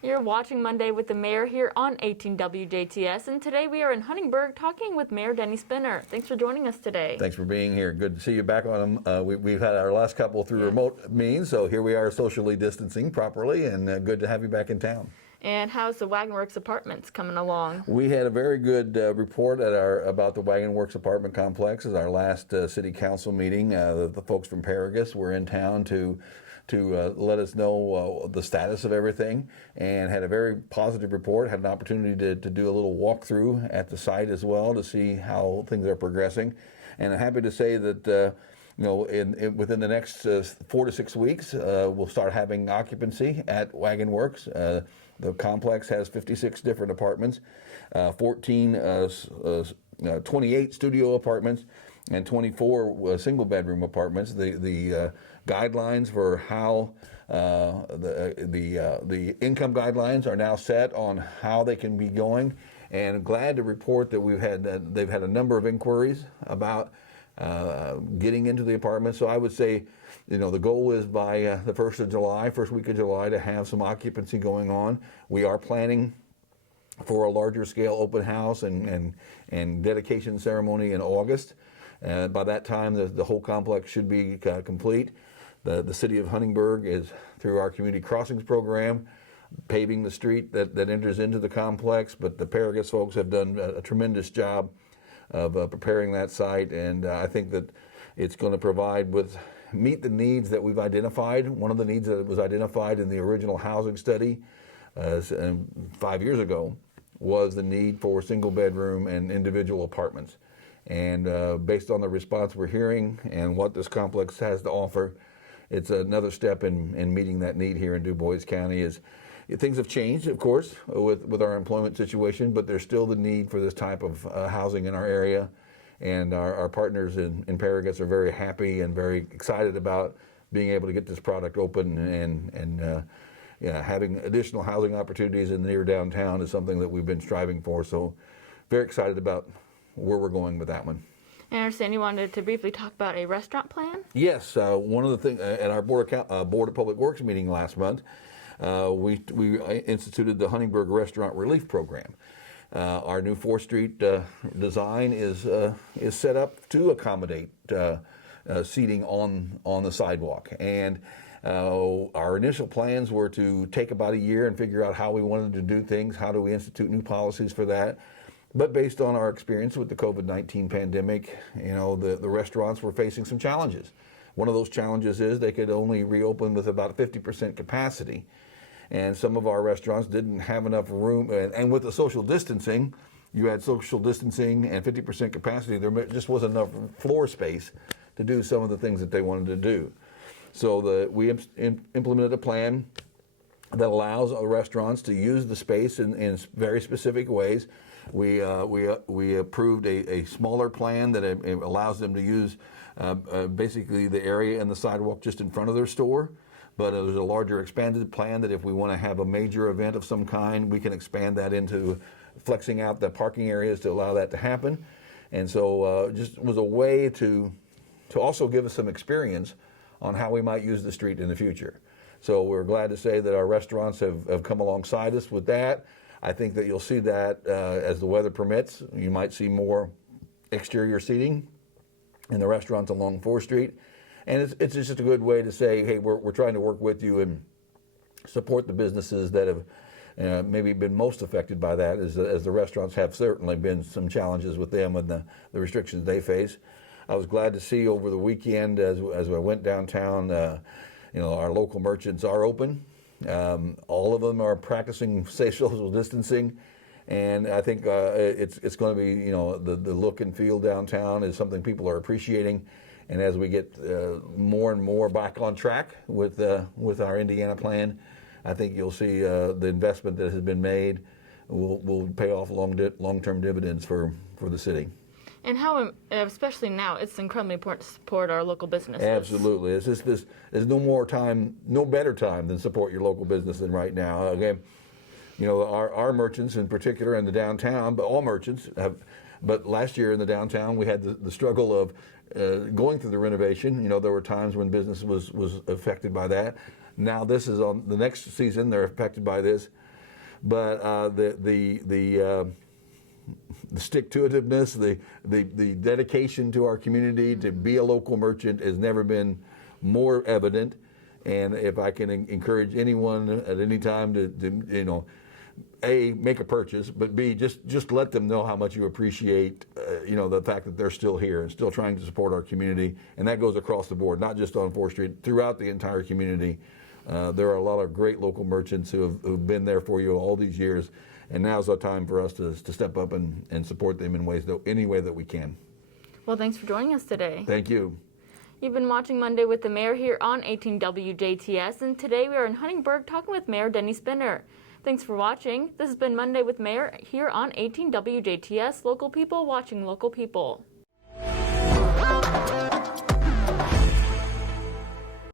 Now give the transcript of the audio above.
You're watching Monday with the Mayor here on 18 WJTS, and today we are in Huntingburg talking with Mayor Denny Spinner. Thanks for joining us today. Thanks for being here. Good to see you back on them. We've had our last couple through remote means, so here we are socially distancing properly, and good to have you back in town. And how's the Wagon Works Apartments coming along? We had a very good report about the Wagon Works apartment complex at our last city council meeting. The folks from Paragus were in town to let us know the status of everything, and had a very positive report. Had an opportunity to do a little walkthrough at the site as well to see how things are progressing, and I'm happy to say that within the next 4 to 6 weeks, we'll start having occupancy at Wagon Works. The complex has 56 different apartments, 28 studio apartments, and 24 single-bedroom apartments. The guidelines for how the income guidelines are now set on how they can be going, and I'm glad to report that they've had a number of inquiries about getting into the apartment. So I would say, the goal is by the first week of July, to have some occupancy going on. We are planning for a larger scale open house and dedication ceremony in August. By that time, the whole complex should be complete. The city of Huntingburg is, through our community crossings program, paving the street that enters into the complex, but the Paragus folks have done a tremendous job of preparing that site, and I think that it's going to meet the needs that we've identified. One of the needs that was identified in the original housing study 5 years ago was the need for single bedroom and individual apartments. And based on the response we're hearing and what this complex has to offer, it's another step in meeting that need here in Du Bois County. Things have changed, of course, with our employment situation, but there's still the need for this type of housing in our area. And our partners in Paragus are very happy and very excited about being able to get this product open, and having additional housing opportunities in near downtown is something that we've been striving for. So very excited about where we're going with that one. I understand you wanted to briefly talk about a restaurant plan? Yes, one of the things at our Board of Public Works meeting last month, we instituted the Huntingburg Restaurant Relief Program. Our new 4th Street design is set up to accommodate seating on the sidewalk, and our initial plans were to take about a year and figure out how we wanted to do things, how do we institute new policies for that. But based on our experience with the COVID-19 pandemic, the restaurants were facing some challenges. One of those challenges is they could only reopen with about 50% capacity. And some of our restaurants didn't have enough room. And with the social distancing, you had social distancing and 50% capacity. There just wasn't enough floor space to do some of the things that they wanted to do. So we implemented a plan that allows restaurants to use the space in very specific ways. We approved a smaller plan that it allows them to use basically the area and the sidewalk just in front of their store. But there's a larger expanded plan that if we want to have a major event of some kind, we can expand that into flexing out the parking areas to allow that to happen. And so just was a way to also give us some experience on how we might use the street in the future. So we're glad to say that our restaurants have come alongside us with that. I think that you'll see that as the weather permits. You might see more exterior seating in the restaurants along 4th Street. And it's just a good way to say, hey, we're trying to work with you and support the businesses that have maybe been most affected by that, as the restaurants have certainly been some challenges with them and the restrictions they face. I was glad to see over the weekend as I went downtown, our local merchants are open. All of them are practicing social distancing. And I think it's going to be, the look and feel downtown is something people are appreciating. And as we get more and more back on track with our Indiana plan, I think you'll see the investment that has been made will pay off long-term dividends for the city. And how, especially now, it's incredibly important to support our local businesses. Absolutely. There's no better time than support your local business than right now. Again, our merchants in particular in the downtown, but all merchants have. But last year in the downtown, we had the struggle of going through the renovation. There were times when business was affected by that. Now this is on the next season. They're affected by this. but the stick-to-itiveness, the dedication to our community to be a local merchant has never been more evident. And if I can encourage anyone at any time to A, make a purchase, but B, just let them know how much you appreciate, the fact that they're still here and still trying to support our community. And that goes across the board, not just on 4th Street, throughout the entire community. There are a lot of great local merchants who've been there for you all these years. And now's the time for us to step up and support them in any way that we can. Well, thanks for joining us today. Thank you. You've been watching Monday with the Mayor here on 18 WJTS, and today we are in Huntingburg talking with Mayor Denny Spinner. Thanks for watching. This has been Monday with Mayor here on 18 WJTS, local people watching local people.